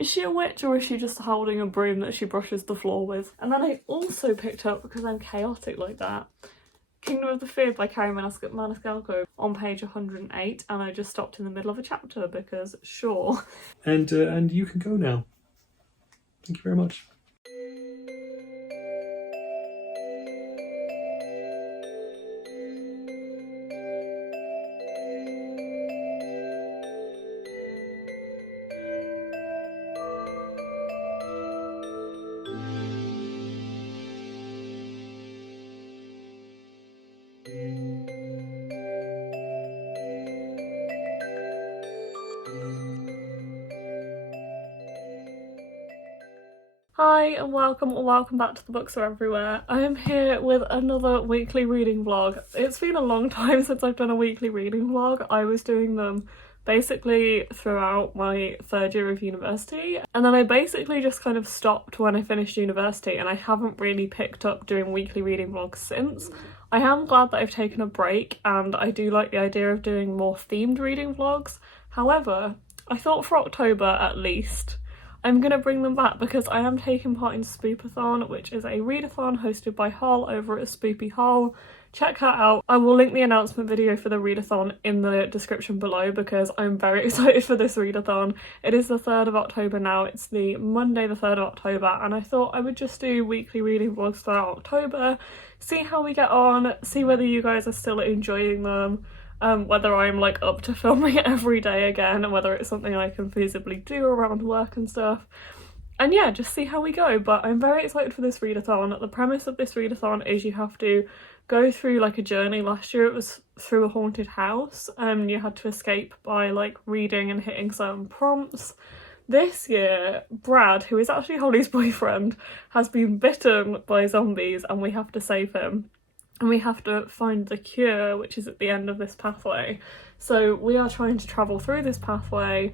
is she a witch or is she just holding a broom that she brushes the floor with? And then I also picked up, because I'm chaotic like that, Kingdom of the Feared by Carrie Maniscalco on page 108, and I just stopped in the middle of a chapter because sure. And you can go now. Thank you very much. Hi and welcome back to The Books Are Everywhere. I am here with another weekly reading vlog. It's been a long time since I've done a weekly reading vlog. I was doing them basically throughout my third year of university, and then I basically just kind of stopped when I finished university, and I haven't really picked up doing weekly reading vlogs since. I am glad that I've taken a break, and I do like the idea of doing more themed reading vlogs. However, I thought for October at least I'm going to bring them back because I am taking part in Spoopathon, which is a readathon hosted by Hull over at Spoopy Hull. Check her out. I will link the announcement video for the readathon in the description below because I'm very excited for this readathon. It is the 3rd of October now. It's the Monday the 3rd of October, and I thought I would just do weekly reading vlogs throughout October, see how we get on, see whether you guys are still enjoying them. Whether I'm like up to filming it every day again, and whether it's something I can feasibly do around work and stuff. And yeah, just see how we go. But I'm very excited for this readathon. The premise of this readathon is you have to go through like a journey. Last year it was through a haunted house, and you had to escape by like reading and hitting certain prompts. This year, Brad, who is actually Holly's boyfriend, has been bitten by zombies and we have to save him. And we have to find the cure, which is at the end of this pathway. So we are trying to travel through this pathway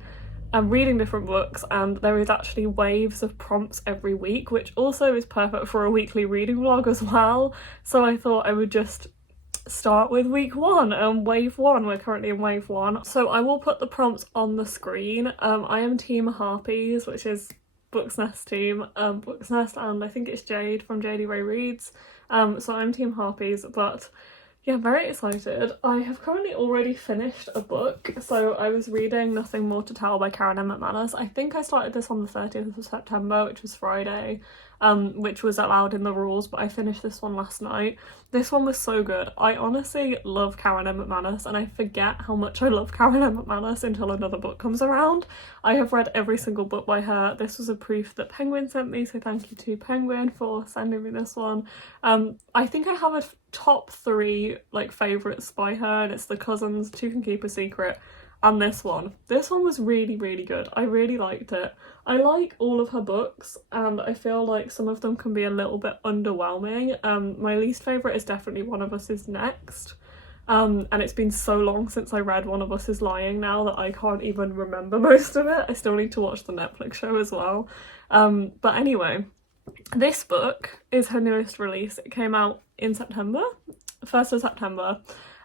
and reading different books, and there is actually waves of prompts every week, which also is perfect for a weekly reading vlog as well. So I thought I would just start with week 1 and wave 1. We're currently in wave 1. So I will put the prompts on the screen. I am Team Harpies, which is Booksnest team. Booksnest, and I think it's Jade from JD Ray Reads. So I'm Team Harpies, but yeah, very excited. I have currently already finished a book. So I was reading Nothing More to Tell by Karen M. McManus. I think I started this on the 30th of September, which was Friday, which was allowed in the rules, but I finished this one last night. This one was so good. I honestly love Karen M. McManus, and I forget how much I love Karen M. McManus until another book comes around. I have read every single book by her. This was a proof that Penguin sent me, so thank you to Penguin for sending me this one. I think I have a top 3 like favourites by her, and it's The Cousins, Two Can Keep a Secret, and this one. This one was really, really good. I really liked it. I like all of her books, and I feel like some of them can be a little bit underwhelming. My least favourite is definitely One of Us Is Next. And it's been so long since I read One of Us Is Lying now that I can't even remember most of it. I still need to watch the Netflix show as well. But anyway, this book is her newest release. It came out in September, 1st of September.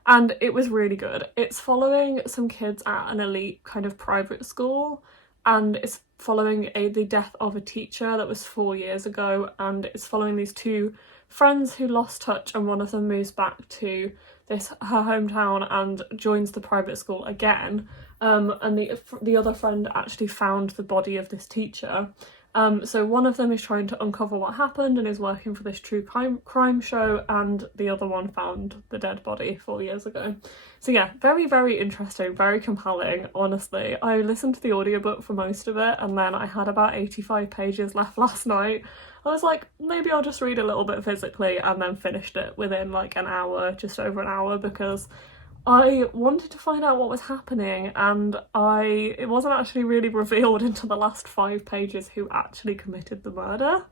And it was really good. It's following some kids at an elite kind of private school, and it's following the death of a teacher that was 4 years ago, and it's following these 2 friends who lost touch, and one of them moves back to her hometown and joins the private school again, and the other friend actually found the body of this teacher. So one of them is trying to uncover what happened and is working for this true crime show, and the other one found the dead body 4 years ago. So yeah, very, very interesting, very compelling, honestly. I listened to the audiobook for most of it, and then I had about 85 pages left last night. I was like, maybe I'll just read a little bit physically, and then finished it within like an hour, just over an hour, because I wanted to find out what was happening, and it wasn't actually really revealed into the last 5 pages who actually committed the murder.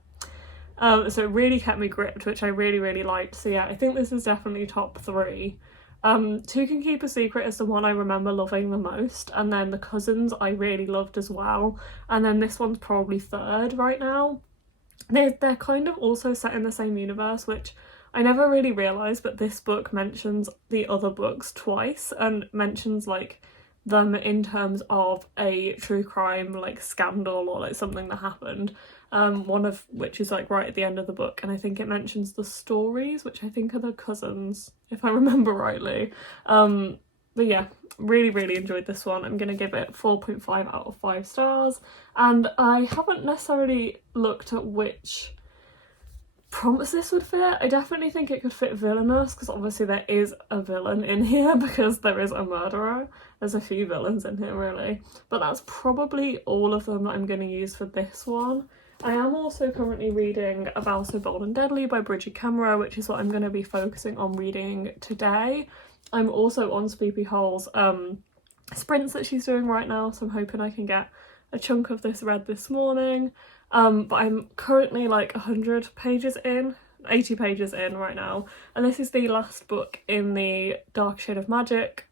So it really kept me gripped, which I really, really liked. So yeah, I think this is definitely top 3. Two Can Keep a Secret is the one I remember loving the most, and then The Cousins I really loved as well, and then this one's probably 3rd right now. They're kind of also set in the same universe, which I never really realised, but this book mentions the other books twice and mentions like them in terms of a true crime like scandal or like something that happened. One of which is like right at the end of the book, and I think it mentions the Stories, which I think are the cousins, if I remember rightly. But yeah, really enjoyed this one. I'm gonna give it 4.5 out of 5 stars, and I haven't necessarily looked at which prompts this would fit. I definitely think it could fit villainous, because obviously there is a villain in here because there is a murderer. There's a few villains in here really, but that's probably all of them that I'm going to use for this one. I am also currently reading A Vow So Bold and Deadly by Bridget Camera, which is what I'm going to be focusing on reading today. I'm also on Spoopy Hole's sprints that she's doing right now, so I'm hoping I can get a chunk of this read this morning. But I'm currently like 100 pages in, 80 pages in right now, and this is the last book in the Dark Shade of Magic.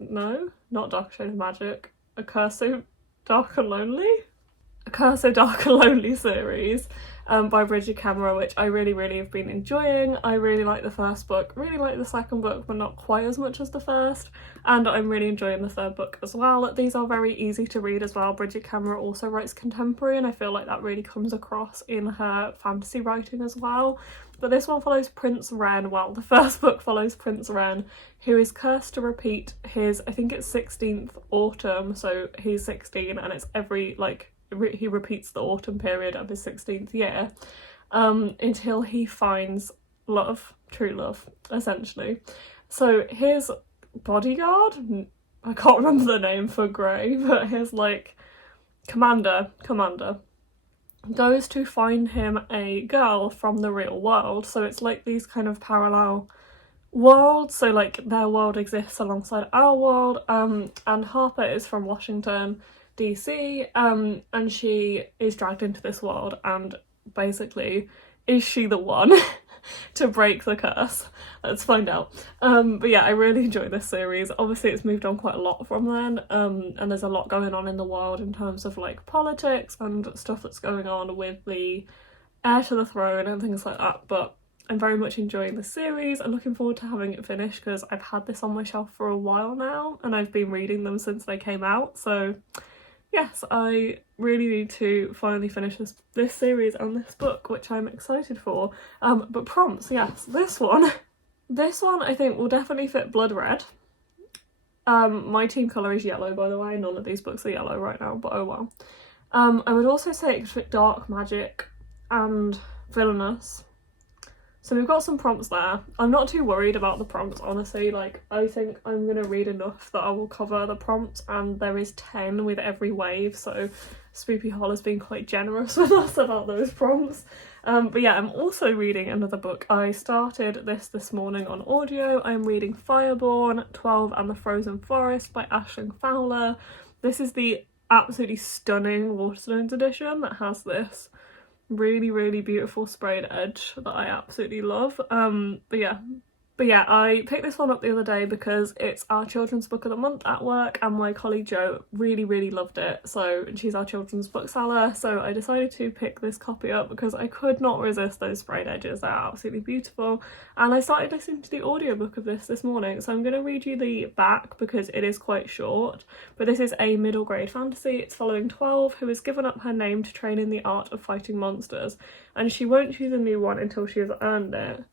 No, not Dark Shade of Magic. A Curse So Dark and Lonely? A Curse So Dark and Lonely series by Bridget Camera, which I really have been enjoying. I really like the first book, really like the second book, but not quite as much as the first, and I'm really enjoying the third book as well. These are very easy to read as well. Bridget Camera also writes contemporary, and I feel like that really comes across in her fantasy writing as well. But this one follows Prince Ren, well, the first book follows Prince Ren, who is cursed to repeat his, I think it's 16th autumn, so he's 16 and it's every, like, he repeats the autumn period of his 16th year, until he finds love, true love, essentially. So his bodyguard, I can't remember the name for Grey, but his, like, commander, goes to find him a girl from the real world. So it's like these kind of parallel worlds, so like their world exists alongside our world, and Harper is from Washington DC, and she is dragged into this world, and basically, is she the one to break the curse? Let's find out. But yeah, I really enjoy this series. Obviously it's moved on quite a lot from then, and there's a lot going on in the world in terms of like politics and stuff that's going on with the heir to the throne and things like that, but I'm very much enjoying the series and looking forward to having it finished, because I've had this on my shelf for a while now and I've been reading them since they came out. So yes, I really need to finally finish this series and this book, which I'm excited for. But prompts, yes, this one I think will definitely fit blood red. My team colour is yellow, by the way. None of these books are yellow right now, but oh well. I would also say it could fit dark magic and villainous. So we've got some prompts there. I'm not too worried about the prompts, honestly. Like, I think I'm going to read enough that I will cover the prompts, and there is 10 with every wave, so Spoopy Hole has been quite generous with us about those prompts. But yeah, I'm also reading another book. I started this morning on audio. I'm reading Fireborn, 12 and the Frozen Forest by Aisling Fowler. This is the absolutely stunning Waterstones edition that has this really beautiful sprayed edge that I absolutely love. But yeah, I picked this one up the other day because it's our children's book of the month at work, and my colleague Jo really loved it. So she's our children's bookseller, so I decided to pick this copy up because I could not resist those sprayed edges. They're absolutely beautiful. And I started listening to the audiobook of this morning, so I'm going to read you the back because it is quite short. But this is a middle grade fantasy. It's following 12, who has given up her name to train in the art of fighting monsters, and she won't choose a new one until she has earned it.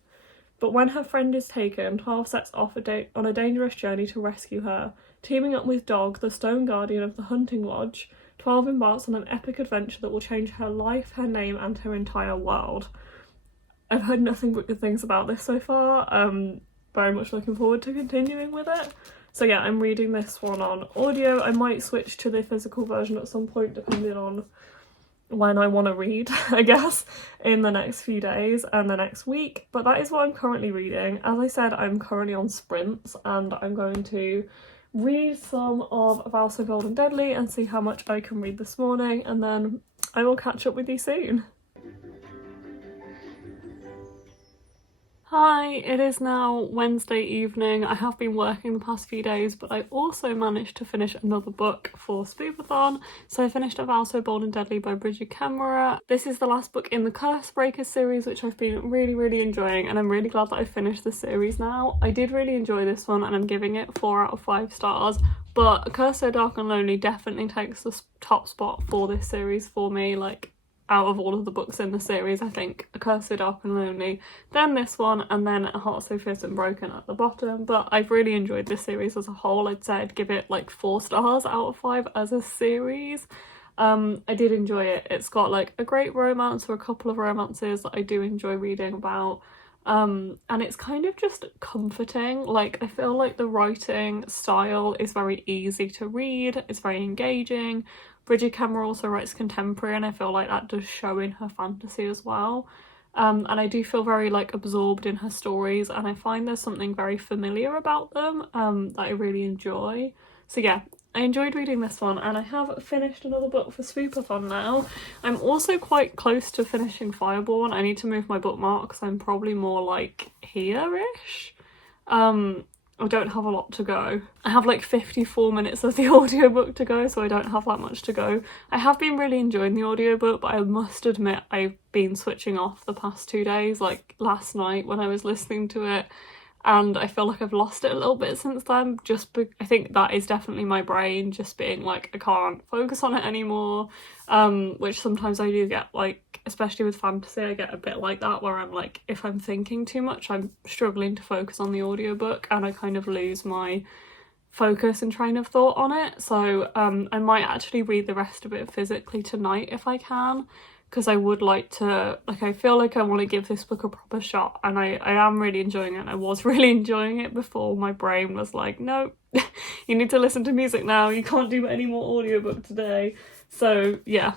But when her friend is taken, 12 sets off on a dangerous journey to rescue her. Teaming up with Dog, the stone guardian of the hunting lodge, 12 embarks on an epic adventure that will change her life, her name, and her entire world. I've heard nothing but good things about this so far. Very much looking forward to continuing with it. So yeah, I'm reading this one on audio. I might switch to the physical version at some point, depending on when I want to read, I guess, in the next few days and the next week. But that is what I'm currently reading. As I said, I'm currently on sprints, and I'm going to read some of A Vow So Bold and Deadly and see how much I can read this morning, and then I will catch up with you soon. Hi, it is now Wednesday evening. I have been working the past few days, but I also managed to finish another book for Spoopathon. So I finished A Vow So Bold and Deadly by Bridget Kemmerer. This is the last book in the Curse Breakers series, which I've been really enjoying, and I'm really glad that I finished the series now. I did really enjoy this one, and I'm giving it 4 out of 5 stars. But A Curse So Dark and Lonely definitely takes the top spot for this series for me. Like, out of all of the books in the series, I think A Curse So Dark and Lonely, then this one, and then A Heart So Fierce and Broken at the bottom. But I've really enjoyed this series as a whole. I'd say I'd give it like 4 stars out of 5 as a series. I did enjoy it. It's got like a great romance, or a couple of romances that I do enjoy reading about. And it's kind of just comforting. Like, I feel like the writing style is very easy to read, it's very engaging. Bridget Kemmerer also writes contemporary, and I feel like that does show in her fantasy as well. And I do feel very like absorbed in her stories, and I find there's something very familiar about them that I really enjoy. So yeah, I enjoyed reading this one, and I have finished another book for Spoopathon now. I'm also quite close to finishing Fireborn. I need to move my bookmark because I'm probably more like here-ish. I don't have a lot to go. I have like 54 minutes of the audiobook to go, so I don't have that much to go. I have been really enjoying the audiobook, but I must admit I've been switching off the past 2 days, like last night when I was listening to it, and I feel like I've lost it a little bit since then. I think that is definitely my brain just being like, I can't focus on it anymore, which sometimes I do get, like, especially with fantasy, I get a bit like that, where I'm like, if I'm thinking too much, I'm struggling to focus on the audiobook, and I kind of lose my focus and train of thought on it. So I might actually read the rest of it physically tonight if I can, because I would like to, like, I feel like I want to give this book a proper shot, and I am really enjoying it. I was really enjoying it before my brain was like, no, you need to listen to music now, you can't do any more audiobook today. So yeah,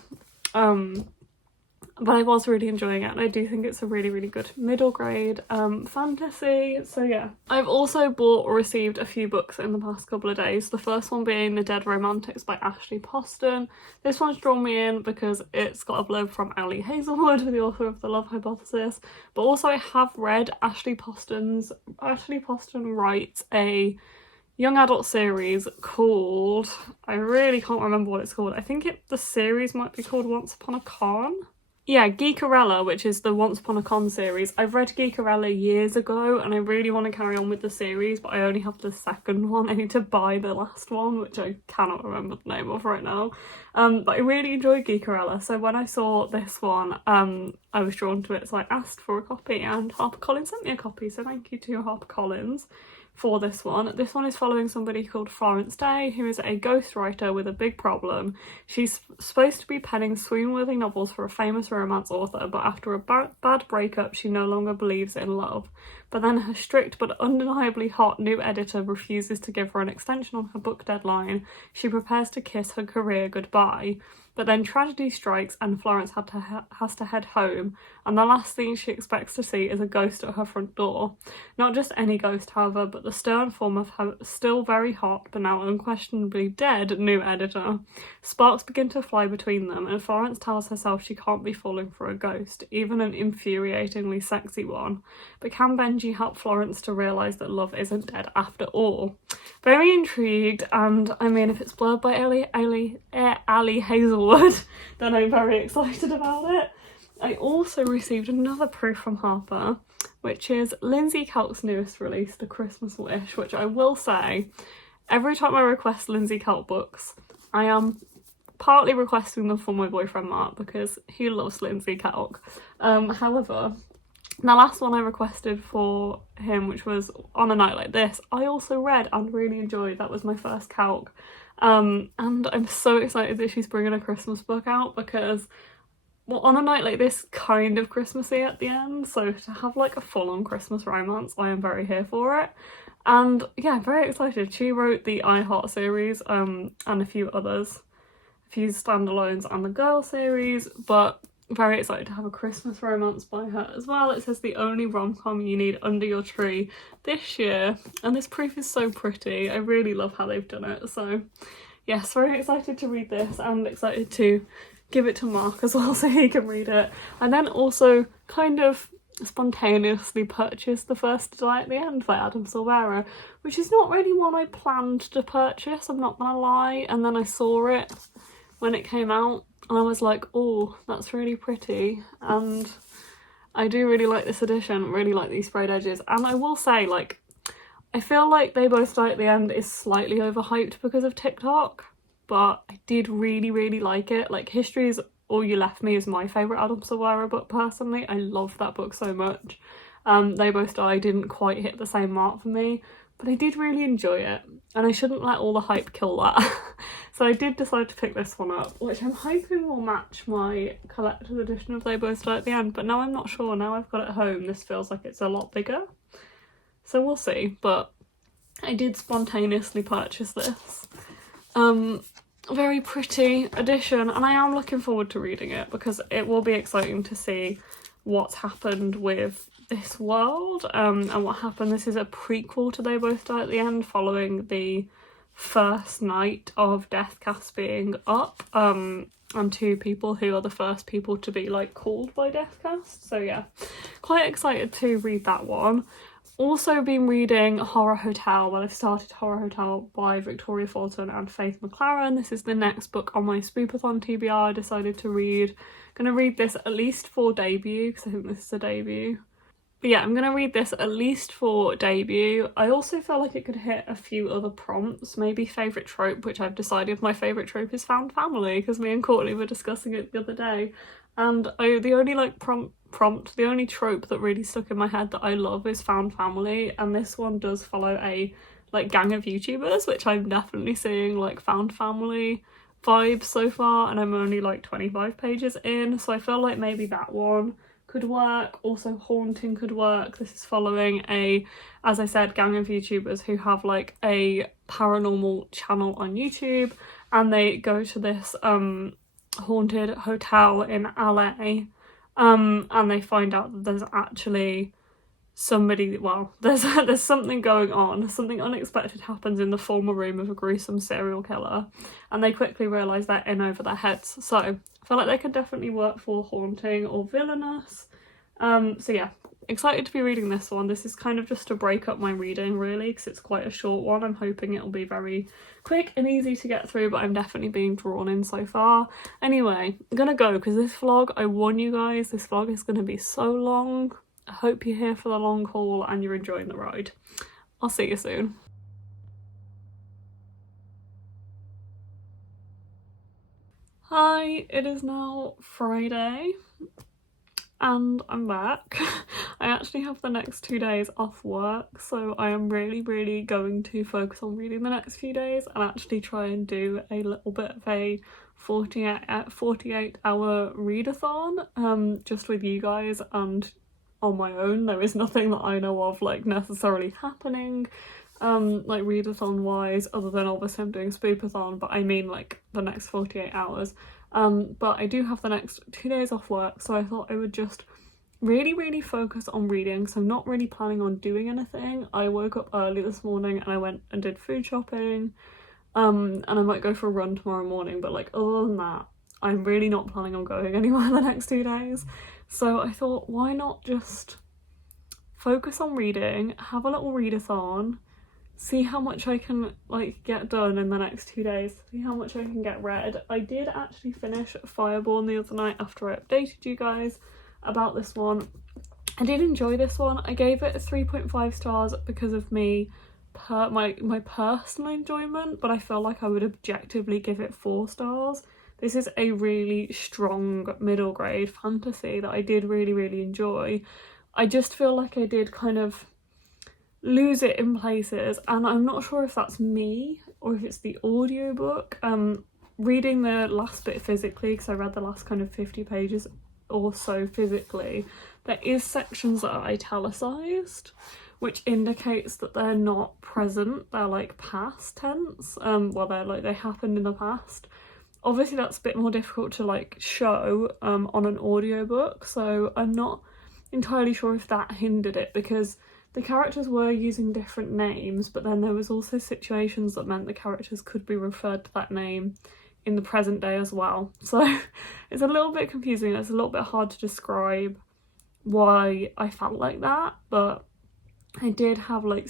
but I was really enjoying it, and I do think it's a really good middle grade fantasy. So yeah, I've also bought or received a few books in the past couple of days. The first one being The Dead Romantics by Ashley Poston. This one's drawn me in because it's got a blurb from Ali Hazelwood, the author of The Love Hypothesis, but also I have read Ashley Poston writes a young adult series called, I really can't remember what it's called. I think the series might be called Once Upon a Con. Yeah, Geekerella, which is the Once Upon a Con series. I've read Geekerella years ago, and I really want to carry on with the series, but I only have the second one. I need to buy the last one, which I cannot remember the name of right now. But I really enjoyed Geekerella, so when I saw this one, I was drawn to it, so I asked for a copy, and HarperCollins sent me a copy, so thank you to HarperCollins for this one. This one is following somebody called Florence Day, who is a ghostwriter with a big problem. She's supposed to be penning swoon-worthy novels for a famous romance author, but after a bad breakup, she no longer believes in love. But then her strict but undeniably hot new editor refuses to give her an extension on her book deadline. She prepares to kiss her career goodbye. But then tragedy strikes, and Florence has to head home, and the last thing she expects to see is a ghost at her front door. Not just any ghost, however, but the stern form of her still very hot, but now unquestionably dead, new editor. Sparks begin to fly between them, and Florence tells herself she can't be falling for a ghost, even an infuriatingly sexy one. But can Benji help Florence to realise that love isn't dead after all? Very intrigued, and I mean, if it's blurred by Ali Hazelwood, then I'm very excited about it. I also received another proof from Harper, which is Lindsay Kelk's newest release, The Christmas Wish, which I will say, every time I request Lindsay Kelk books, I am partly requesting them for my boyfriend Mark, because he loves Lindsay Kelk. However, the last one I requested for him, which was On a Night Like This, I also read and really enjoyed. That was my first Kelk. And I'm so excited that she's bringing a Christmas book out, because, well, On a Night Like This, kind of Christmassy at the end, so to have like a full-on Christmas romance, I am very here for it. And yeah, I'm very excited. She wrote the I Heart series and a few others, a few standalones and the Girl series, but very excited to have a Christmas romance by her as well. It says the only rom-com you need under your tree this year, and this proof is so pretty. I really love how they've done it. So yes, very excited to read this, and excited to give it to Mark as well so he can read it. And then also kind of spontaneously purchased The First Day at the End by Adam Silvera, which is not really one I planned to purchase, I'm not gonna lie, and then I saw it when it came out and I was like, oh, that's really pretty, and I do really like this edition, really like these sprayed edges. And I will say, like, I feel like They Both Die at the End is slightly overhyped because of TikTok, but I did really like it. Like, History's All You Left Me is my favourite Adam Silvera book personally. I love that book so much. They Both Die didn't quite hit the same mark for me, but I did really enjoy it, and I shouldn't let all the hype kill that. So I did decide to pick this one up, which I'm hoping will match my collector's edition of They Both Die at the End, but now I'm not sure. Now I've got it at home, this feels like it's a lot bigger. So we'll see, but I did spontaneously purchase this. Very pretty edition, and I am looking forward to reading it because it will be exciting to see what's happened with this world and what happened. This is a prequel to They Both Die at the End, following the first night of Deathcast being up, and two people who are the first people to be like called by Deathcast. So yeah, quite excited to read that one. Also been reading Horror Hotel. Well, I've started Horror Hotel by Victoria Fulton and Faith McLaren. This is the next book on my Spoopathon TBR I decided to read. Gonna read this at least for debut, because I think this is a debut. But yeah, I'm gonna read this at least for debut. I also feel like it could hit a few other prompts. Maybe favourite trope, which I've decided my favourite trope is found family, because me and Courtney were discussing it the other day. And the only like the only trope that really stuck in my head that I love is found family, and this one does follow a like gang of YouTubers, which I'm definitely seeing like found family vibes so far, and I'm only like 25 pages in, so I feel like maybe that one could work. Also Haunting could work. This is following a, as I said, gang of YouTubers who have like a paranormal channel on YouTube, and they go to this haunted hotel in LA, and they find out that there's actually somebody, well, there's something going on, something unexpected happens in the former room of a gruesome serial killer, and they quickly realise they're in over their heads. So I feel like they could definitely work for Haunting or Villainous. So yeah, excited to be reading this one. This is kind of just to break up my reading really, because it's quite a short one. I'm hoping it'll be very quick and easy to get through, but I'm definitely being drawn in so far. Anyway, I'm gonna go, because this vlog, I warn you guys, this vlog is gonna be so long. I hope you're here for the long haul and you're enjoying the ride. I'll see you soon. Hi, it is now Friday and I'm back. I actually have the next 2 days off work, so I am really going to focus on reading the next few days and actually try and do a little bit of a 48-hour readathon, just with you guys and on my own. There is nothing that I know of like necessarily happening like readathon wise, other than obviously I'm doing Spoopathon, but I mean like the next 48 hours. But I do have the next 2 days off work, so I thought I would just really focus on reading. So I'm not really planning on doing anything. I woke up early this morning and I went and did food shopping, and I might go for a run tomorrow morning, but like other than that I'm really not planning on going anywhere the next 2 days. So I thought, why not just focus on reading, have a little readathon, see how much I can like get done in the next 2 days, see how much I can get read. I did actually finish Fireborn the other night after I updated you guys about this one. I did enjoy this one. I gave it a 3.5 stars because of me, my personal enjoyment, but I feel like I would objectively give it 4 stars. This is a really strong middle grade fantasy that I did really enjoy. I just feel like I did kind of lose it in places, and I'm not sure if that's me or if it's the audiobook. Reading the last bit physically, because I read the last kind of 50 pages or so physically, there is sections that are italicized, which indicates that they're not present, they're like past tense. Well, they're like they happened in the past. Obviously that's a bit more difficult to like show on an audiobook, so I'm not entirely sure if that hindered it, because the characters were using different names, but then there was also situations that meant the characters could be referred to that name in the present day as well. So it's a little bit confusing, it's a little bit hard to describe why I felt like that, but I did have like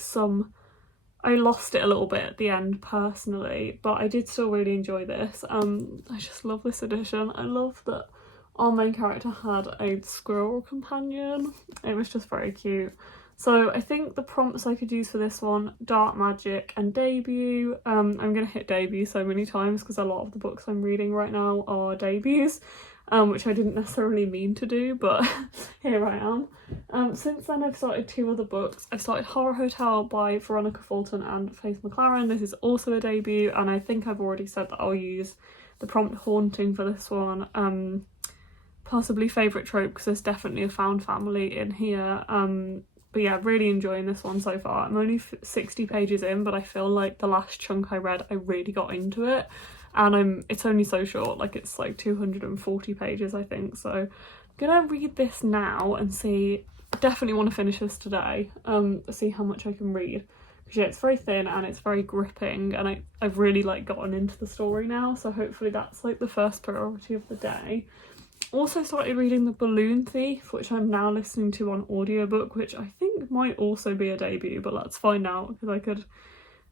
I lost it a little bit at the end personally, but I did still really enjoy this. I just love this edition. I love that our main character had a squirrel companion. It was just very cute. So I think the prompts I could use for this one, dark magic and debut. I'm gonna hit debut so many times because a lot of the books I'm reading right now are debuts, which I didn't necessarily mean to do, but here I am. Since then I've started 2 other books. I started Horror Hotel by Veronica Fulton and Faith McLaren. This is also a debut, and I think I've already said that I'll use the prompt haunting for this one. Possibly favourite trope because there's definitely a found family in here. But yeah, really enjoying this one so far. I'm only 60 pages in, but I feel like the last chunk I read, I really got into it. And it's only so short, like it's like 240 pages, I think. So I'm gonna read this now and see, definitely want to finish this today, see how much I can read. Because yeah, it's very thin and it's very gripping, and I've really like gotten into the story now. So hopefully that's like the first priority of the day. Also started reading The Balloon Thief, which I'm now listening to on audiobook, which I think might also be a debut, but let's find out because I could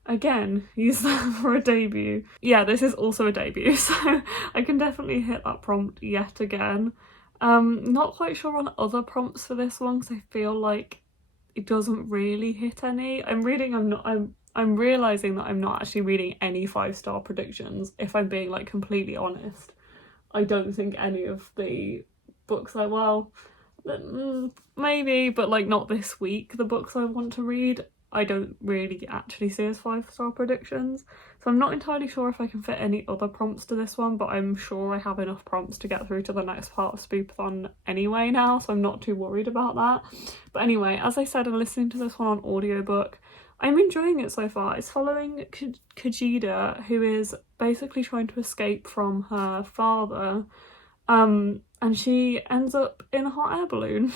again use that for a debut. Yeah, this is also a debut, so I can definitely hit that prompt yet again. Not quite sure on other prompts for this one because I feel like it doesn't really hit any. I'm realising that I'm not actually reading any 5-star predictions, if I'm being like completely honest. I don't think any of the books maybe, but like not this week, the books I want to read, I don't really actually see as 5-star predictions. So I'm not entirely sure if I can fit any other prompts to this one, but I'm sure I have enough prompts to get through to the next part of Spoopathon anyway now, so I'm not too worried about that. But anyway, as I said, I'm listening to this one on audiobook. I'm enjoying it so far. It's following Kajida, who is basically trying to escape from her father, and she ends up in a hot air balloon.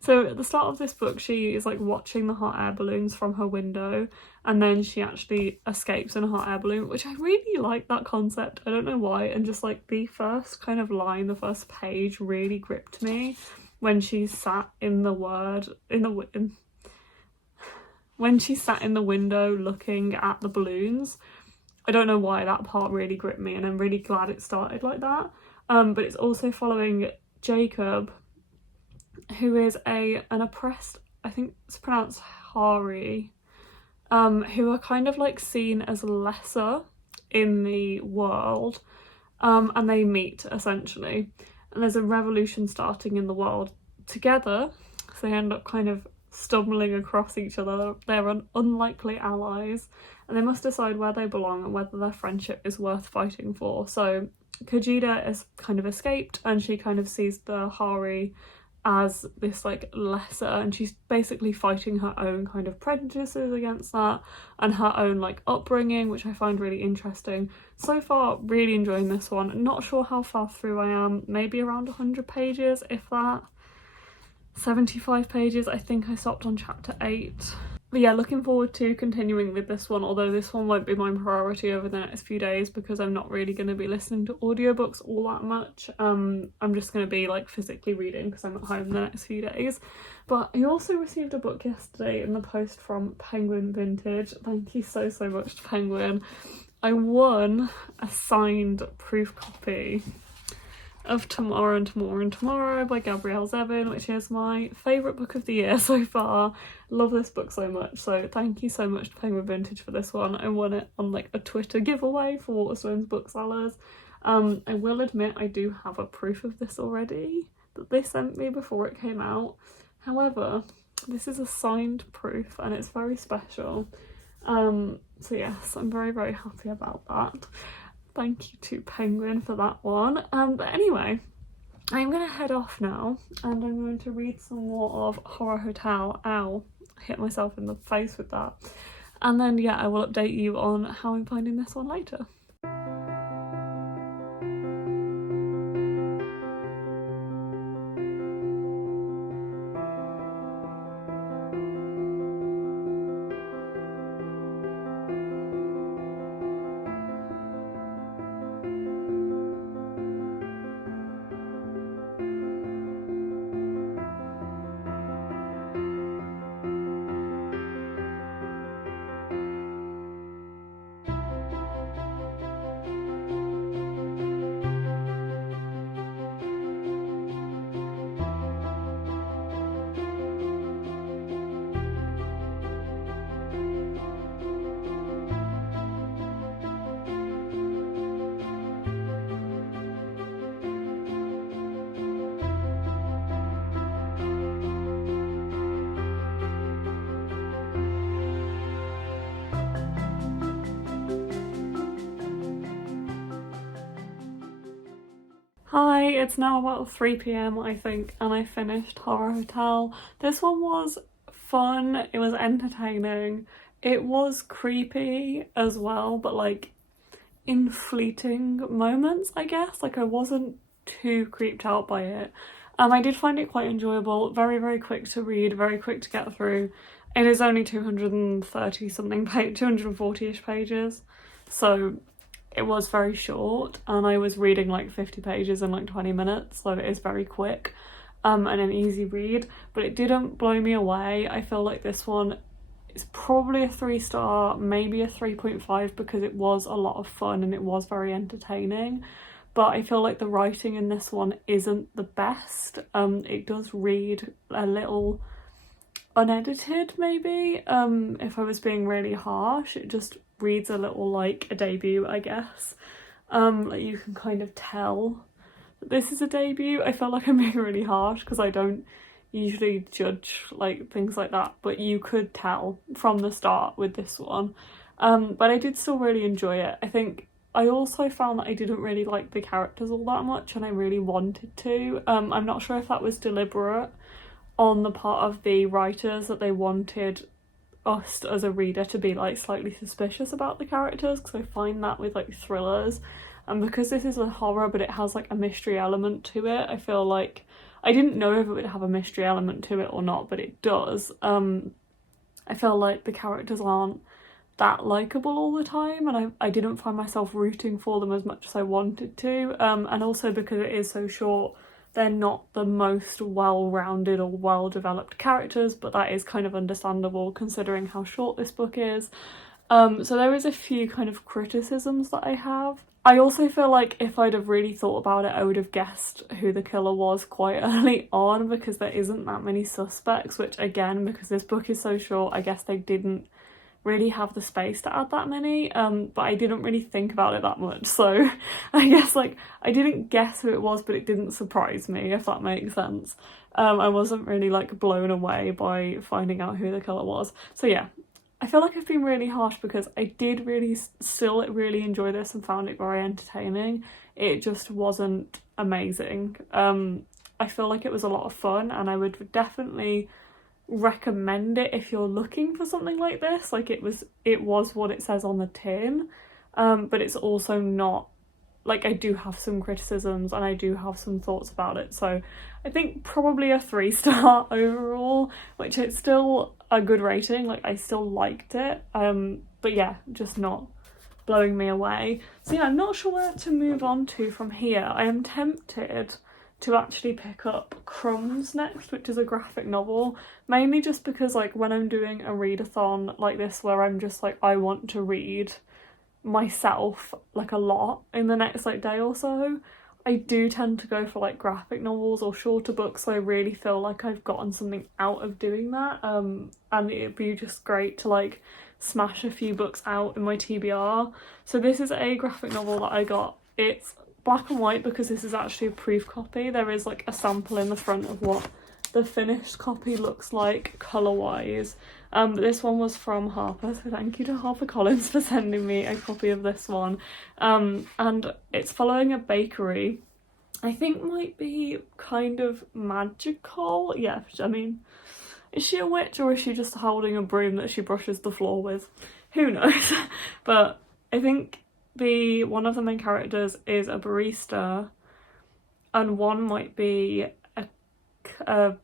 So at the start of this book, she is like watching the hot air balloons from her window, and then she actually escapes in a hot air balloon, which I really like that concept. I don't know why, and just like the first kind of line, the first page really gripped me when she sat in the window looking at the balloons. I don't know why that part really gripped me, and I'm really glad it started like that. But it's also following Jacob, who is an oppressed, I think it's pronounced Hari, who are kind of like seen as lesser in the world, and they meet essentially, and there's a revolution starting in the world together, so they end up kind of stumbling across each other. They're unlikely allies, and they must decide where they belong and whether their friendship is worth fighting for. So Kajida has kind of escaped, and she kind of sees the Hari as this like lesser, and she's basically fighting her own kind of prejudices against that and her own like upbringing, which I find really interesting. So far, really enjoying this one. Not sure how far through I am, maybe around 100 pages, if that. 75 pages. I think I stopped on chapter 8. But yeah, looking forward to continuing with this one, although this one won't be my priority over the next few days because I'm not really going to be listening to audiobooks all that much. I'm just going to be like physically reading because I'm at home the next few days. But I also received a book yesterday in the post from Penguin Vintage. Thank you so much to Penguin. I won a signed proof copy of Tomorrow and Tomorrow and Tomorrow by Gabrielle Zevin, which is my favourite book of the year so far. Love this book so much, so thank you so much to Penguin Vintage for this one. I won it on like a Twitter giveaway for Waterstones Booksellers. I will admit I do have a proof of this already that they sent me before it came out. However, this is a signed proof and it's very special. So yes, I'm very happy about that. Thank you to Penguin for that one. But anyway, I'm going to head off now and I'm going to read some more of Horror Hotel. Ow, I hit myself in the face with that. And then yeah, I will update you on how I'm finding this one later. Thank you. Hi, it's now about 3 p.m. I think, and I finished Horror Hotel. This one was fun, it was entertaining, it was creepy as well, but like in fleeting moments, I guess. Like I wasn't too creeped out by it. I did find it quite enjoyable, very, very quick to read, very quick to get through. It is only 230 something, 240-ish pages, so it was very short, and I was reading like 50 pages in like 20 minutes, so it is very quick and an easy read, but it didn't blow me away. I feel like this one is probably a 3-star, maybe a 3.5, because it was a lot of fun and it was very entertaining, but I feel like the writing in this one isn't the best. It does read a little unedited, maybe, if I was being really harsh. It just reads a little like a debut, I guess. Like you can kind of tell that this is a debut. I feel like I'm being really harsh because I don't usually judge like things like that, but you could tell from the start with this one. But I did still really enjoy it. I think I also found that I didn't really like the characters all that much, and I really wanted to. I'm not sure if that was deliberate on the part of the writers, that they wanted us as a reader to be like slightly suspicious about the characters, because I find that with like thrillers, and because this is a horror but it has like a mystery element to it, I feel like I didn't know if it would have a mystery element to it or not, but it does. I feel like the characters aren't that likeable all the time, and I didn't find myself rooting for them as much as I wanted to, and also because it is so short, they're not the most well-rounded or well-developed characters, but that is kind of understandable considering how short this book is. So there is a few kind of criticisms that I have. I also feel like if I'd have really thought about it, I would have guessed who the killer was quite early on, because there isn't that many suspects, which again, because this book is so short, I guess they didn't really have the space to add that many, but I didn't really think about it that much, so I guess like I didn't guess who it was, but it didn't surprise me, if that makes sense. I wasn't really like blown away by finding out who the killer was. So yeah, I feel like I've been really harsh because I did still really enjoy this and found it very entertaining. It just wasn't amazing. I feel like it was a lot of fun, and I would definitely recommend it if you're looking for something like this. Like it was what it says on the tin, but it's also not like, I do have some criticisms and I do have some thoughts about it, so I think probably a 3-star overall, which it's still a good rating. Like I still liked it, but yeah, just not blowing me away. So yeah, I'm not sure where to move on to from here. I am tempted to actually pick up Crumbs next, which is a graphic novel, mainly just because like when I'm doing a readathon like this, where I'm just like, I want to read myself like a lot in the next like day or so, I do tend to go for like graphic novels or shorter books, so I really feel like I've gotten something out of doing that, and it'd be just great to like smash a few books out in my TBR. So this is a graphic novel that I got. It's black and white because this is actually a proof copy. There is like a sample in the front of what the finished copy looks like colour-wise. This one was from Harper, so thank you to HarperCollins for sending me a copy of this one. And it's following a bakery, I think might be kind of magical. Yeah, I mean, is she a witch or is she just holding a broom that she brushes the floor with? Who knows? But I think one of the main characters is a barista, and one might be a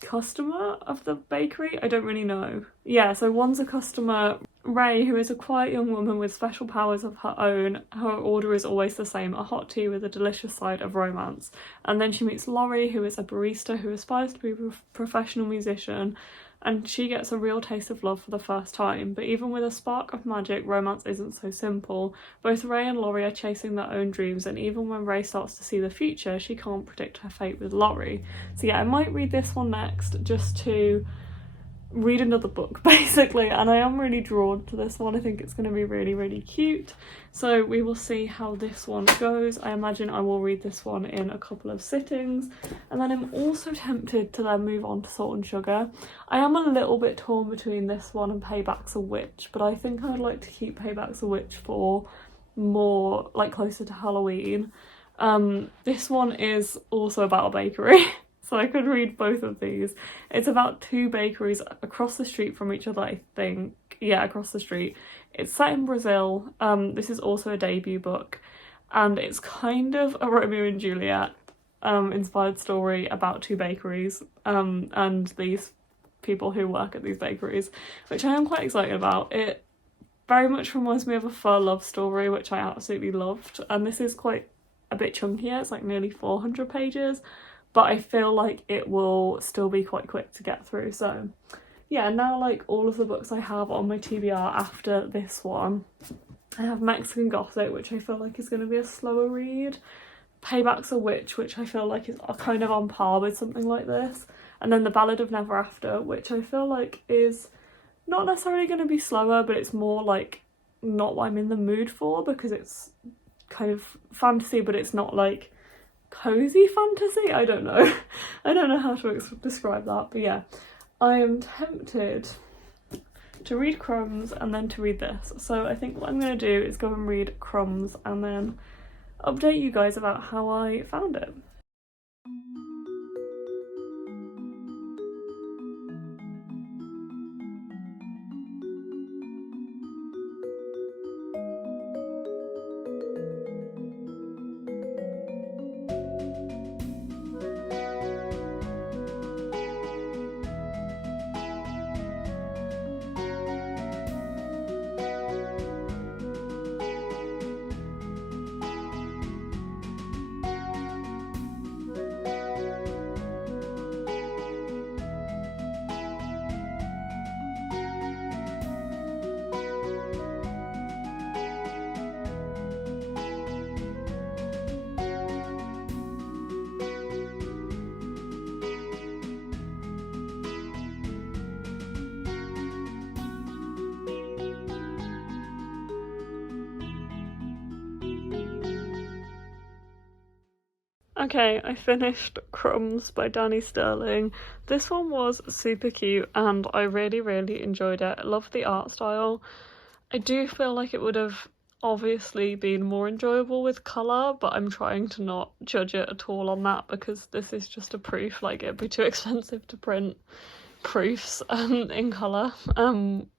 customer of the bakery. I don't really know. Yeah, so one's a customer, Ray, who is a quiet young woman with special powers of her own. Her order is always the same, a hot tea with a delicious side of romance. And then she meets Laurie, who is a barista who aspires to be a professional musician, and she gets a real taste of love for the first time. But even with a spark of magic, romance isn't so simple. Both Ray and Laurie are chasing their own dreams, and even when Ray starts to see the future, she can't predict her fate with Laurie. So yeah, I might read this one next just to read another book basically, and I am really drawn to this one. I think it's going to be really, really cute, so we will see how this one goes. I imagine I will read this one in a couple of sittings, and then I'm also tempted to then move on to Salt and Sugar. I am a little bit torn between this one and Payback's a Witch, but I think I'd like to keep Payback's a Witch for more like closer to Halloween. This one is also about a bakery. So I could read both of these. It's about two bakeries across the street from each other, I think. Yeah, across the street. It's set in Brazil. This is also a debut book, and it's kind of a Romeo and Juliet inspired story about two bakeries and these people who work at these bakeries, which I am quite excited about. It very much reminds me of a fur love story, which I absolutely loved, and this is quite a bit chunkier. It's like nearly 400 pages, but I feel like it will still be quite quick to get through. So yeah, now like all of the books I have on my TBR after this one, I have Mexican Gothic, which I feel like is going to be a slower read, Payback's a Witch, which I feel like is kind of on par with something like this, and then The Ballad of Never After, which I feel like is not necessarily going to be slower, but it's more like not what I'm in the mood for, because it's kind of fantasy, but it's not like cozy fantasy. I don't know. I don't know how to describe that, but yeah, I am tempted to read Crumbs and then to read this. So I think what I'm going to do is go and read Crumbs and then update you guys about how I found it. Okay, I finished Crumbs by Danny Sterling. This one was super cute and I really, really enjoyed it. I love the art style. I do feel like it would have obviously been more enjoyable with colour, but I'm trying to not judge it at all on that because this is just a proof. Like, it'd be too expensive to print proofs in colour.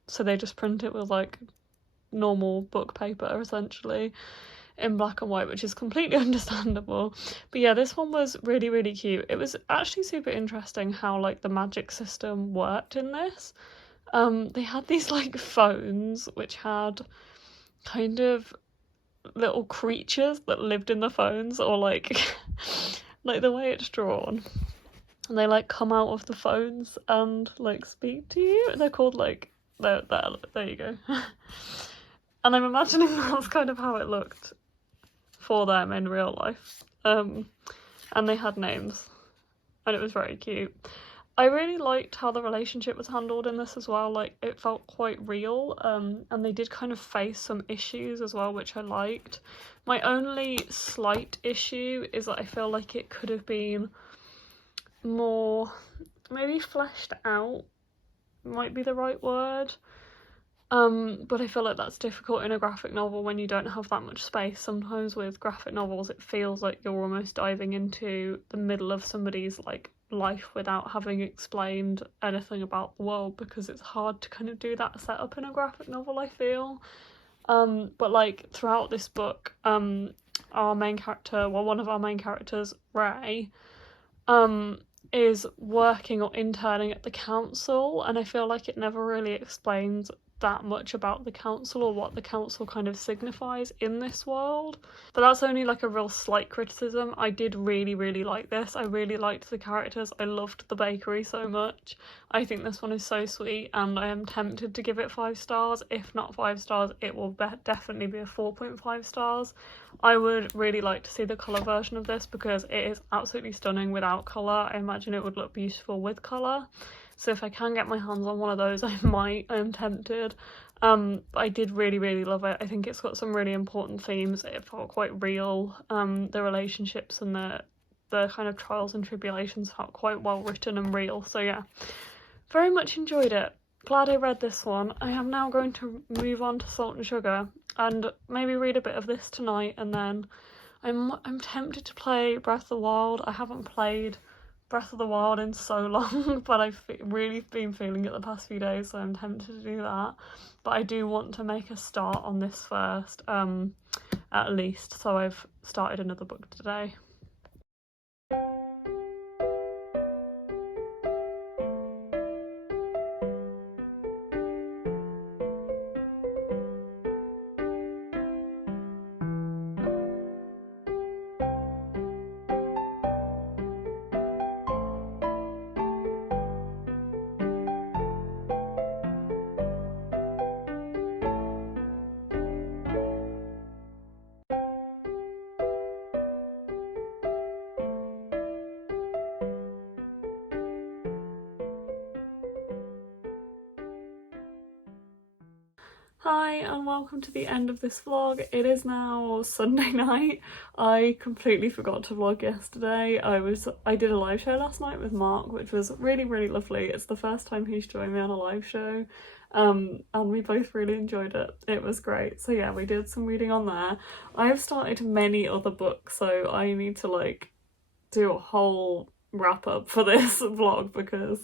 So they just print it with like normal book paper essentially, in black and white, which is completely understandable. But yeah, this one was really, really cute. It was actually super interesting how like the magic system worked in this. They had these like phones which had kind of little creatures that lived in the phones, or like like the way it's drawn, and they like come out of the phones and like speak to you. They're called like there you go. And I'm imagining that's kind of how it looked for them in real life. And they had names and it was very cute. I really liked how the relationship was handled in this as well. Like, it felt quite real, and they did kind of face some issues as well, which I liked. My only slight issue is that I feel like it could have been more maybe fleshed out, might be the right word. But I feel like that's difficult in a graphic novel when you don't have that much space. Sometimes with graphic novels it feels like you're almost diving into the middle of somebody's like life without having explained anything about the world, because it's hard to kind of do that setup in a graphic novel, I feel. But like throughout this book, our main character, well, one of our main characters, Ray, is working or interning at the council, and I feel like it never really explains that much about the council or what the council kind of signifies in this world. But that's only like a real slight criticism. I did really, really like this. I really liked the characters. I loved the bakery so much. I think this one is so sweet and I am tempted to give it 5 stars. If not 5 stars, it will definitely be a 4.5 stars. I would really like to see the colour version of this because it is absolutely stunning without colour. I imagine it would look beautiful with colour. So if I can get my hands on one of those, I might. I am tempted. But I did really, really love it. I think it's got some really important themes. It felt quite real. The relationships and the kind of trials and tribulations felt quite well written and real. So yeah, very much enjoyed it. Glad I read this one. I am now going to move on to Salt and Sugar and maybe read a bit of this tonight, and then I'm tempted to play Breath of the Wild. I haven't played Breath of the Wild in so long, but I've really been feeling it the past few days, so I'm tempted to do that. But I do want to make a start on this first, at least, so I've started another book today. Hi and welcome to the end of this vlog. It is now Sunday night. I completely forgot to vlog yesterday. I did a live show last night with Mark, which was really lovely. It's the first time he's joined me on a live show, and we both really enjoyed it. It was great. So yeah, we did some reading on there. I have started many other books, so I need to do a whole wrap up for this vlog because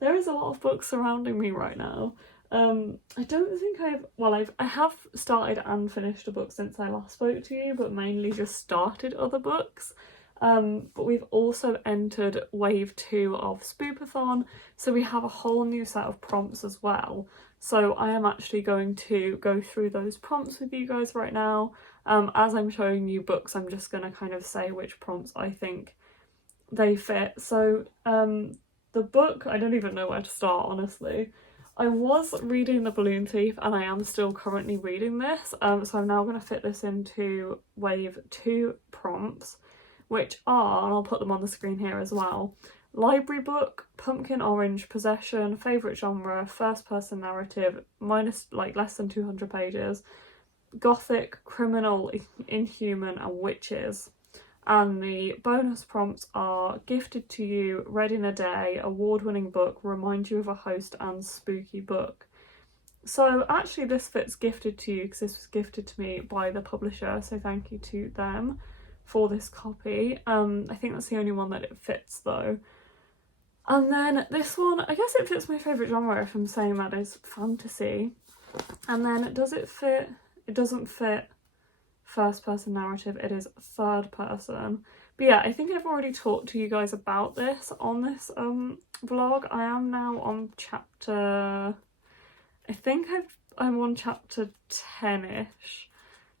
there is a lot of books surrounding me right now. I don't think I have started and finished a book since I last spoke to you, but mainly just started other books. But we've also entered wave 2 of Spoopathon, so we have a whole new set of prompts as well. So I am actually going to go through those prompts with you guys right now. As I'm showing you books, I'm just going to kind of say which prompts I think they fit. So the book, I don't even know where to start, honestly. I was reading The Balloon Thief and I am still currently reading this, so I'm now going to fit this into wave 2 prompts, which are, and I'll put them on the screen here as well: library book, pumpkin orange, possession, favourite genre, first person narrative, less than 200 pages, gothic, criminal, inhuman and witches. And the bonus prompts are gifted to you, read in a day, award-winning book, remind you of a host and spooky book. So actually this fits gifted to you because this was gifted to me by the publisher, so thank you to them for this copy. I think that's the only one that it fits though. And then this one, I guess it fits my favourite genre if I'm saying that, is fantasy. And then does it fit? It doesn't fit first person narrative, it is third person. But yeah, I think I've already talked to you guys about this on this vlog. I am now on chapter, I'm on chapter 10ish,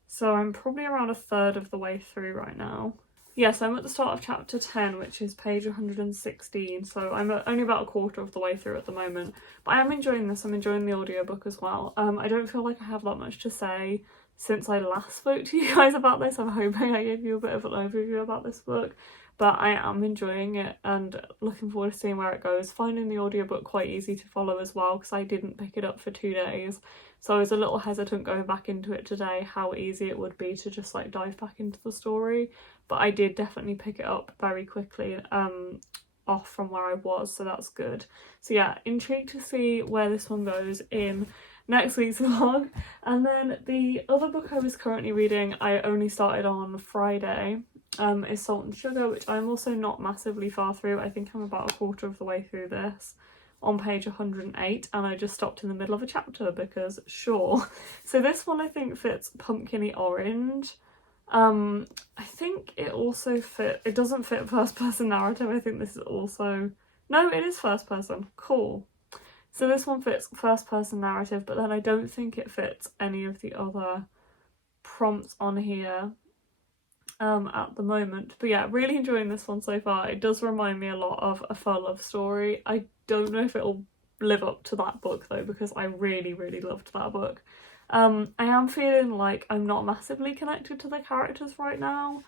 so I'm probably around a third of the way through right now. Yes, I'm at the start of chapter 10, which is page 116, so I'm only about a quarter of the way through at the moment. But I am enjoying this, I'm enjoying the audiobook as well. I don't feel like I have that much to say since I last spoke to you guys about this. I'm hoping I gave you a bit of an overview about this book, but I am enjoying it and looking forward to seeing where it goes. Finding the audiobook quite easy to follow as well because I didn't pick it up for 2 days, so I was a little hesitant going back into it today how easy it would be to just dive back into the story, but I did definitely pick it up very quickly off from where I was, so that's good. So yeah, intrigued to see where this one goes in next week's vlog. And then the other book I was currently reading, I only started on Friday, is Salt and Sugar, which I'm also not massively far through. I think I'm about a quarter of the way through this, on page 108, and I just stopped in the middle of a chapter because sure. So this one I think fits pumpkiny orange. I think it also it doesn't fit first person narrative. I think this is also, no, it is first person, cool. So this one fits first person narrative, but then I don't think it fits any of the other prompts on here at the moment. But yeah, really enjoying this one so far. It does remind me a lot of A Fur Love Story. I don't know if it'll live up to that book though, because I really loved that book. I am feeling like I'm not massively connected to the characters right now,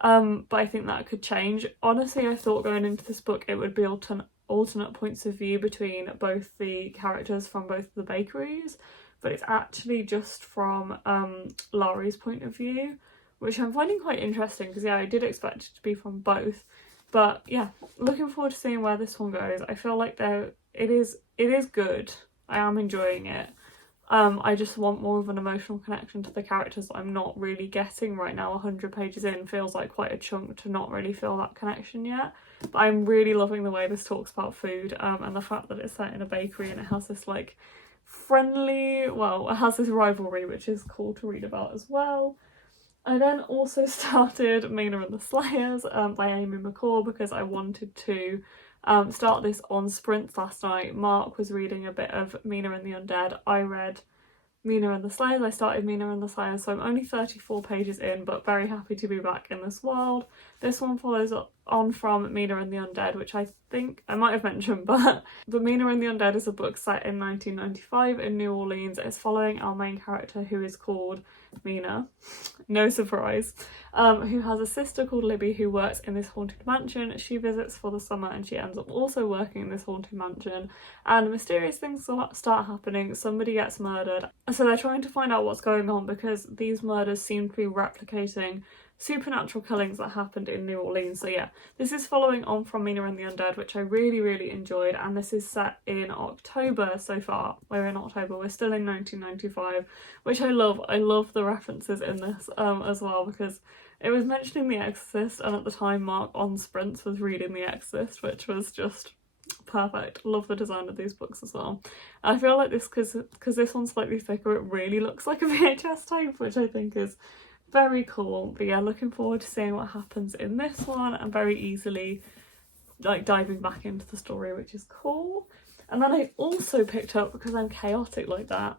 but I think that could change. Honestly, I thought going into this book it would be alternate points of view between both the characters from both the bakeries, but it's actually just from Laurie's point of view, which I'm finding quite interesting because yeah, I did expect it to be from both. But yeah, looking forward to seeing where this one goes. I feel like it is good. I am enjoying it. I just want more of an emotional connection to the characters that I'm not really getting right now. 100 pages in feels like quite a chunk to not really feel that connection yet. But I'm really loving the way this talks about food, and the fact that it's set in a bakery and it has this like friendly, well, it has this rivalry which is cool to read about as well. I then also started Mina and the Slayers by Amy McCall because I wanted to start this on sprints last night. Mark was reading a bit of Mina and the Undead. I read Mina and the Slayers. I started Mina and the Slayers, so I'm only 34 pages in, but very happy to be back in this world. This one follows on from Mina and the Undead, which I think I might have mentioned, but Mina and the Undead is a book set in 1995 in New Orleans. It's following our main character, who is called Mina, no surprise, who has a sister called Libby who works in this haunted mansion. She visits for the summer and she ends up also working in this haunted mansion, and mysterious things start happening. Somebody gets murdered, so they're trying to find out what's going on because these murders seem to be replicating supernatural killings that happened in New Orleans. So yeah, this is following on from Mina and the Undead, which I really enjoyed, and this is set in October so far. We're in October, we're still in 1995, which I love. I love the references in this as well, because it was mentioning The Exorcist, and at the time Mark on sprints was reading The Exorcist, which was just perfect. Love the design of these books as well. I feel like this, because this one's slightly thicker, it really looks like a VHS tape, which I think is very cool. But yeah, looking forward to seeing what happens in this one and very easily like diving back into the story, which is cool. And then I also picked up, because I'm chaotic like that,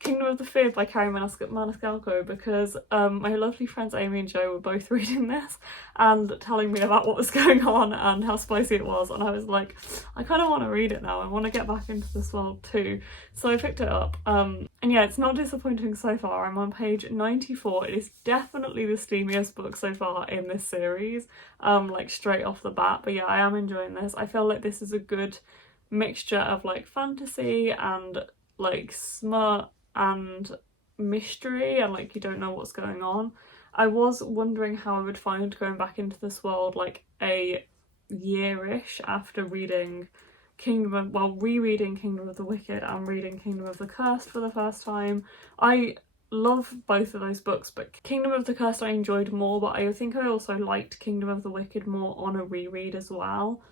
Kingdom of the Feared by Carrie Maniscalco, because my lovely friends Amy and Jo were both reading this and telling me about what was going on and how spicy it was, and I was like, I kind of want to read it now. I want to get back into this world too. So I picked it up, and yeah, it's not disappointing so far. I'm on page 94. It is definitely the steamiest book so far in this series, like straight off the bat. But yeah, I am enjoying this. I feel like this is a good mixture of like fantasy and like smut and mystery, and like you don't know what's going on. I was wondering how I would find going back into this world like a year-ish after reading rereading Kingdom of the Wicked and reading Kingdom of the Cursed for the first time. I love both of those books, but Kingdom of the Cursed I enjoyed more, but I think I also liked Kingdom of the Wicked more on a reread as well.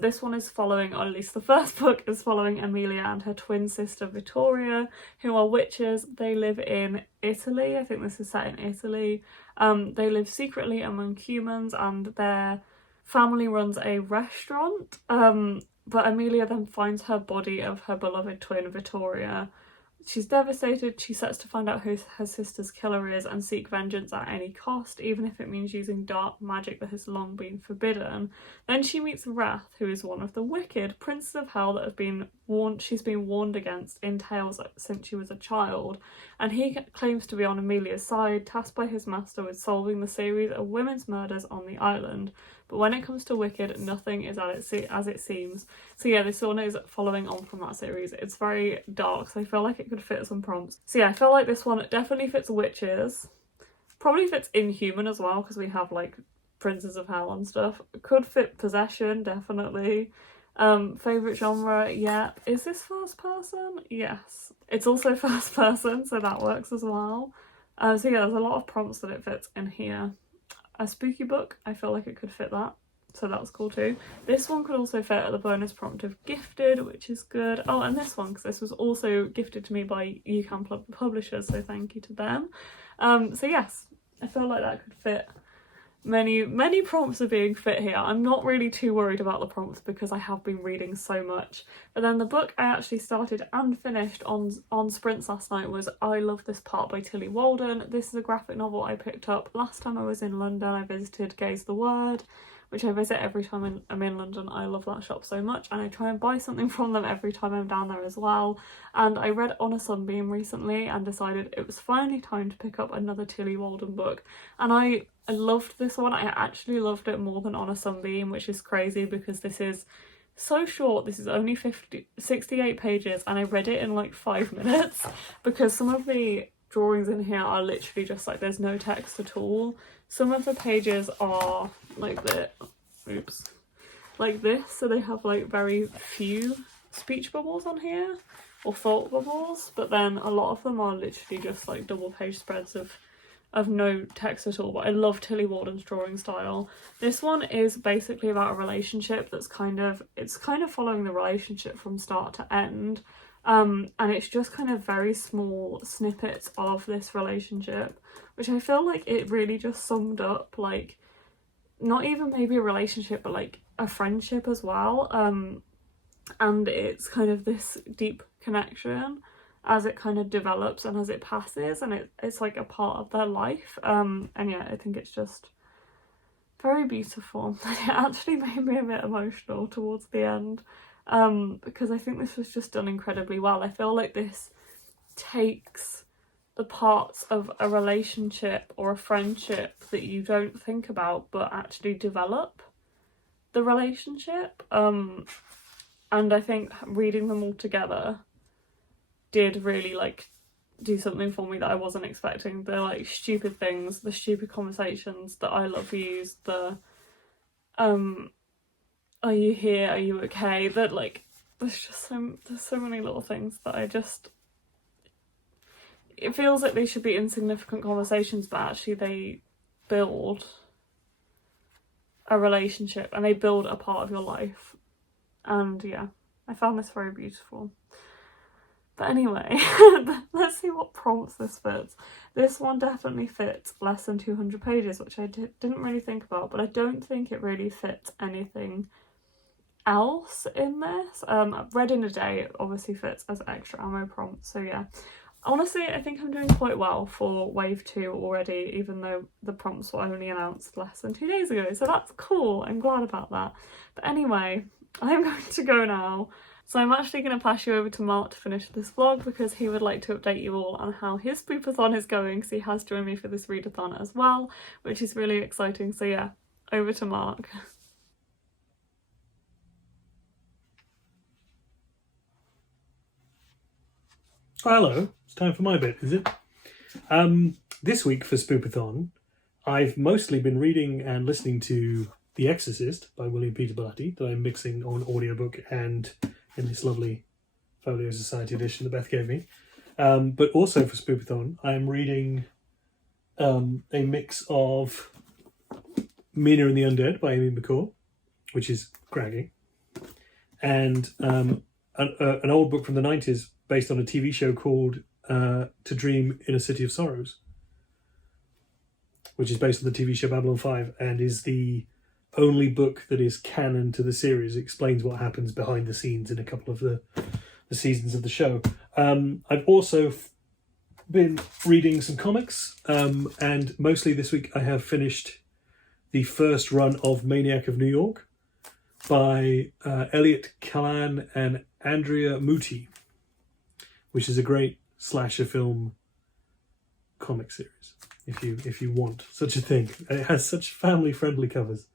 This one is following, or at least the first book is following Amelia and her twin sister Vittoria, who are witches. They live in Italy. I think this is set in Italy. They live secretly among humans, and their family runs a restaurant. But Amelia then finds her body of her beloved twin Vittoria. She's devastated. She sets to find out who her sister's killer is and seek vengeance at any cost, even if it means using dark magic that has long been forbidden. Then she meets Wrath, who is one of the wicked princes of hell that she's been warned against in tales since she was a child, and he claims to be on Amelia's side, tasked by his master with solving the series of women's murders on the island. But when it comes to Wicked, nothing is as it seems. So yeah, this one is following on from that series. It's very dark, so I feel like it could fit some prompts. So yeah, I feel like this one definitely fits witches. Probably fits Inhuman as well, because we have like Princes of Hell and stuff. Could fit possession, definitely. Favourite genre, yeah. Is this first person? Yes. It's also first person, so that works as well. So yeah, there's a lot of prompts that it fits in here. A spooky book, I feel like it could fit that, so that's cool too. This one could also fit the bonus prompt of Gifted, which is good. Oh, and this one, because this was also gifted to me by UCAN Publishers, so thank you to them. So yes, I feel like that could fit. Many prompts are being fit here. I'm not really too worried about the prompts because I have been reading so much. But then the book I actually started and finished on sprints last night was I Love This Part by Tilly Walden. This is a graphic novel I picked up last time I was in London. I visited Gaze the Word, which I visit every time I'm in London. I love that shop so much, and I try and buy something from them every time I'm down there as well. And I read On a Sunbeam recently and decided it was finally time to pick up another Tilly Walden book. And I loved this one. I actually loved it more than On a Sunbeam, which is crazy because this is so short. This is only 68 pages, and I read it in like 5 minutes because some of the drawings in here are literally just like there's no text at all. Some of the pages are like like this, so they have like very few speech bubbles on here, or thought bubbles, but then a lot of them are literally just like double page spreads of no text at all. But I love Tilly Warden's drawing style. This one is basically about a relationship that's kind of following the relationship from start to end, and it's just kind of very small snippets of this relationship, which I feel like it really just summed up, like, not even maybe a relationship but like a friendship as well, and it's kind of this deep connection as it kind of develops and as it passes, and it's like a part of their life, and yeah, I think it's just very beautiful. It actually made me a bit emotional towards the end, because I think this was just done incredibly well. I feel like this takes the parts of a relationship or a friendship that you don't think about but actually develop the relationship, and I think reading them all together did really like do something for me that I wasn't expecting. The like stupid things, the stupid conversations, the I love yous, the are you here, are you okay, that like there's so many little things that it feels like they should be insignificant conversations, but actually they build a relationship and they build a part of your life. And yeah, I found this very beautiful. But anyway, let's see what prompts this fits. This one definitely fits less than 200 pages, which I didn't really think about, but I don't think it really fits anything else in this. Read in a day, it obviously fits as extra ammo prompt, so yeah. Honestly, I think I'm doing quite well for wave 2 already, even though the prompts were only announced less than 2 days ago, so that's cool. I'm glad about that. But anyway, I'm going to go now. So I'm actually going to pass you over to Mark to finish this vlog, because he would like to update you all on how his Spoopathon is going, because he has joined me for this readathon as well, which is really exciting. So yeah, over to Mark. Hello, it's time for my bit, is it? This week for Spoopathon, I've mostly been reading and listening to The Exorcist by William Peter Blatty, that I'm mixing on audiobook and in this lovely Folio Society edition that Beth gave me. But also for Spoopathon, I'm reading a mix of Mina and the Undead by Amy McCall, which is cracking, and an old book from the 90s based on a TV show called To Dream in a City of Sorrows, which is based on the TV show Babylon 5 and is the only book that is canon to the series. It explains what happens behind the scenes in a couple of the seasons of the show. I've also been reading some comics, and mostly this week I have finished the first run of Maniac of New York by Elliot Callan and Andrea Muti, which is a great slasher film comic series, if you want such a thing. And it has such family-friendly covers.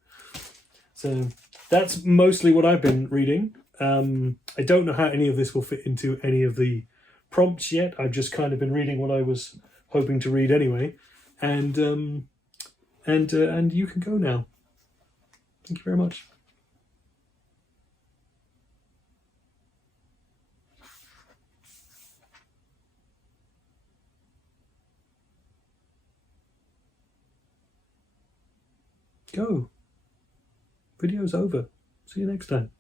So that's mostly what I've been reading. I don't know how any of this will fit into any of the prompts yet. I've just kind of been reading what I was hoping to read anyway. And you can go now. Thank you very much. Go. Video's over. See you next time.